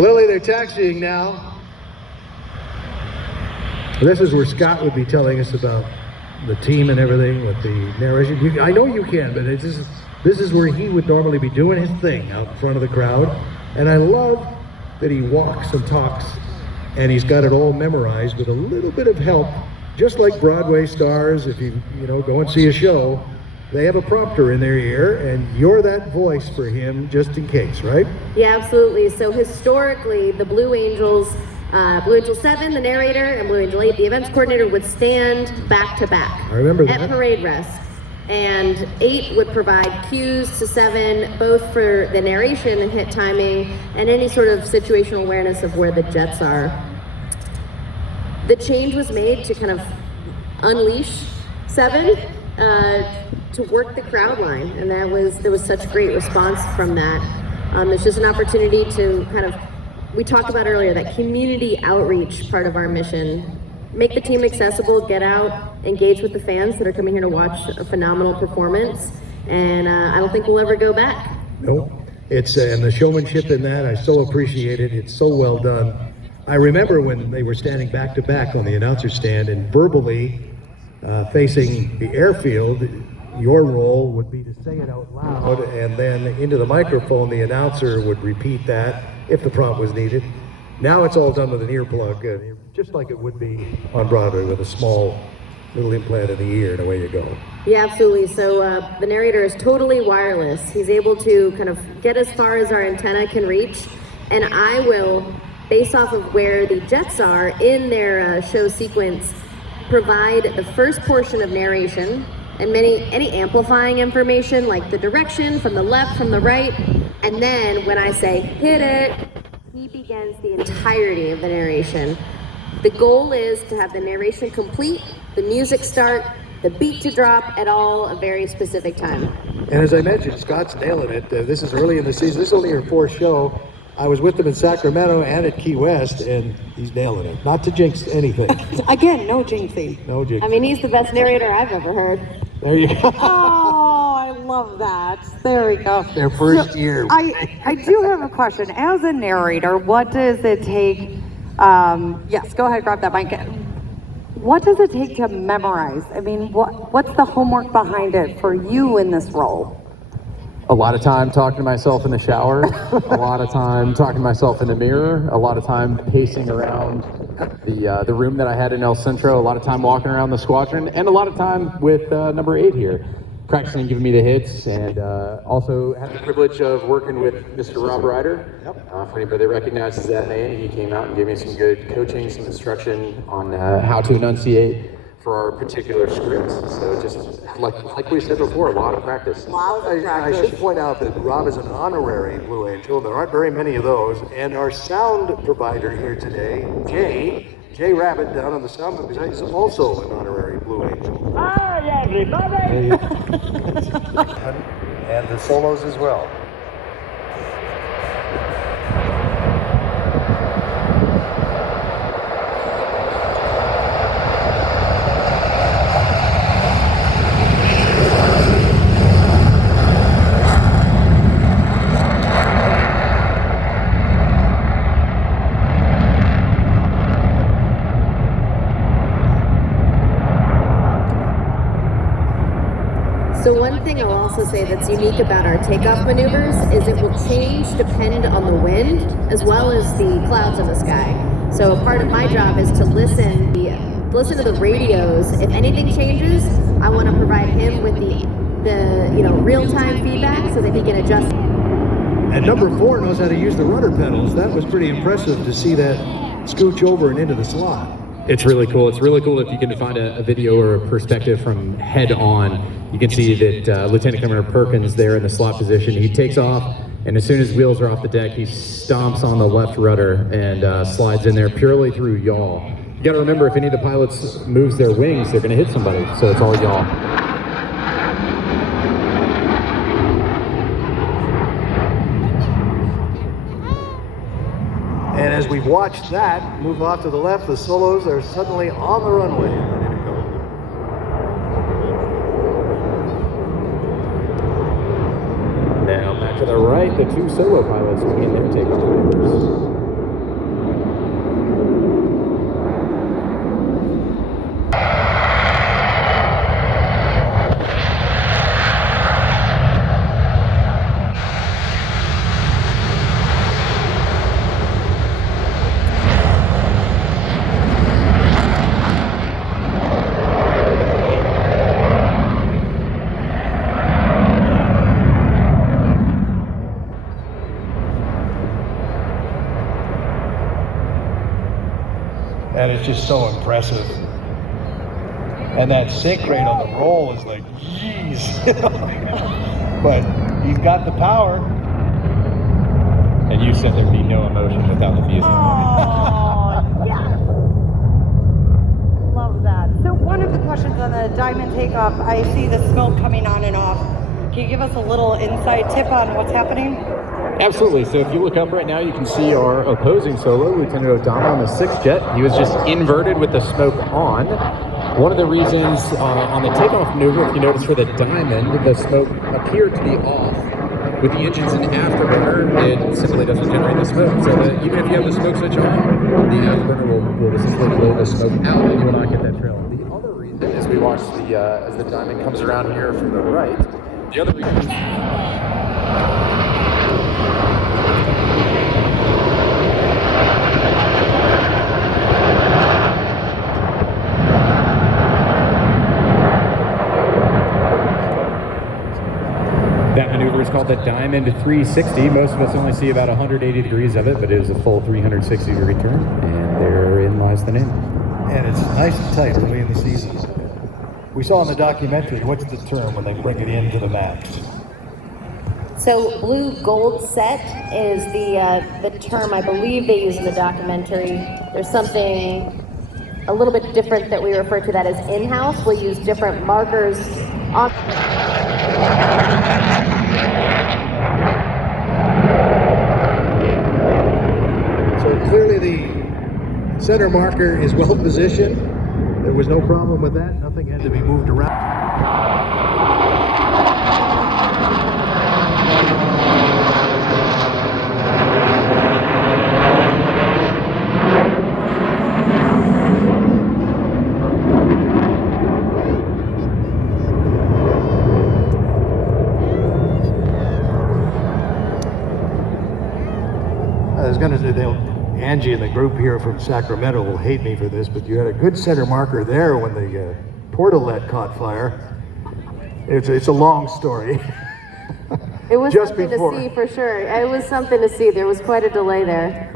Lily, they're taxiing now. This is where Scott would be telling us about the team and everything with the narration. I know you can, but this is where he would normally be doing his thing out in front of the crowd. And I love that he walks and talks, and he's got it all memorized with a little bit of help. Just like Broadway stars, if you go and see a show, they have a prompter in their ear, and you're that voice for him just in case, right? Yeah, absolutely. So historically, the Blue Angels, Blue Angel 7, the narrator, and Blue Angel 8, the events coordinator, would stand back to back. I remember that. At parade rest. And 8 would provide cues to 7, both for the narration and hit timing, and any sort of situational awareness of where the jets are. The change was made to kind of unleash 7 to work the crowd line, and there was such great response from that. It's just an opportunity to kind of, we talked about earlier, that community outreach part of our mission. Make the team accessible, get out, engage with the fans that are coming here to watch a phenomenal performance, and I don't think we'll ever go back. Nope. It's and the showmanship in that, I so appreciate it. It's so well done. I remember when they were standing back to back on the announcer stand and verbally facing the airfield, your role would be to say it out loud, and then into the microphone the announcer would repeat that if the prompt was needed. Now it's all done with an earplug, just like it would be on Broadway with a small little implant in the ear, and away you go. Yeah, absolutely. So the narrator is totally wireless. He's able to kind of get as far as our antenna can reach, and I will, based off of where the jets are in their show sequence, provide the first portion of narration and any amplifying information like the direction from the left, from the right, and then when I say hit it, he begins the entirety of the narration. The goal is to have the narration complete, the music start, the beat to drop at all a very specific time. And as I mentioned, Scott's nailing it. This is early in the season. This is only her 4th show. I was with him in Sacramento and at Key West, and he's nailing it. Not to jinx anything. Again, no jinxing. No jinxing. I mean, he's the best narrator I've ever heard. There you go. Oh, I love that. There we go. Their first year. I do have a question. As a narrator, what does it take? Yes, go ahead, grab that mic. What does it take to memorize? I mean, what's the homework behind it for you in this role? A lot of time talking to myself in the shower, a lot of time talking to myself in the mirror, a lot of time pacing around the room that I had in El Centro, a lot of time walking around the squadron, and a lot of time with number 8 here, practicing giving me the hits, and also had the privilege of working with Mr. Rob Ryder. For anybody that recognizes that name, he came out and gave me some good coaching, some instruction on how to enunciate for our particular scripts. So just like we said before, a lot of practice. I should point out that Rob is an honorary Blue Angel. There aren't very many of those. And our sound provider here today, Jay Rabbit down on the sound booth, is also an honorary Blue Angel. Hi, everybody! And the solos as well. So one thing I'll also say that's unique about our takeoff maneuvers is it will change depend on the wind as well as the clouds in the sky. So a part of my job is to listen to the radios. If anything changes, I want to provide him with the real-time feedback so that he can adjust. And number 4 knows how to use the rudder pedals. That was pretty impressive to see that scooch over and into the slot. It's really cool. It's really cool if you can find a video or a perspective from head on. You can see that Lieutenant Commander Perkins there in the slot position. He takes off, and as soon as wheels are off the deck, he stomps on the left rudder and slides in there purely through yaw. You got to remember, if any of the pilots moves their wings, they're going to hit somebody. So it's all yaw. And as we've watched that move off to the left, the solos are suddenly on the runway, ready to go. Now back to the right, the 2 solo pilots begin their takeoff maneuvers. and it's just so impressive. And that sink rate on the roll is like, geez. But he's got the power. And you said there'd be no emotion without the music. Oh, yes. Love that. So one of the questions on the diamond takeoff, I see the smoke coming on and off. Can you give us a little inside tip on what's happening? Absolutely. So if you look up right now, you can see our opposing solo, Lieutenant O'Donnell, on the 6th jet. He was just inverted with the smoke on. One of the reasons on the takeoff maneuver, if you notice for the diamond, the smoke appeared to be off. With the engines in afterburner, it simply doesn't generate the smoke. So that even if you have the smoke switch on, the afterburner will essentially blow the smoke out, and you will not get that trail. The other reason, as we watch as the diamond comes around here from the right, the other reason. That maneuver is called the Diamond 360. Most of us only see about 180 degrees of it, but it is a full 360 degree turn, and therein lies the name. And it's nice and tight early in the season. We saw in the documentary, what's the term when they bring it into the max? So blue gold set is the term I believe they use in the documentary. There's something a little bit different that we refer to that as in-house. We'll use different markers on. So clearly the center marker is well positioned. There was no problem with that. Nothing had to be moved around. I was going to say, Angie and the group here from Sacramento will hate me for this, but you had a good center marker there when the portalet caught fire. It's a long story. It was Just something before. to see for sure. It was something to see. There was quite a delay there.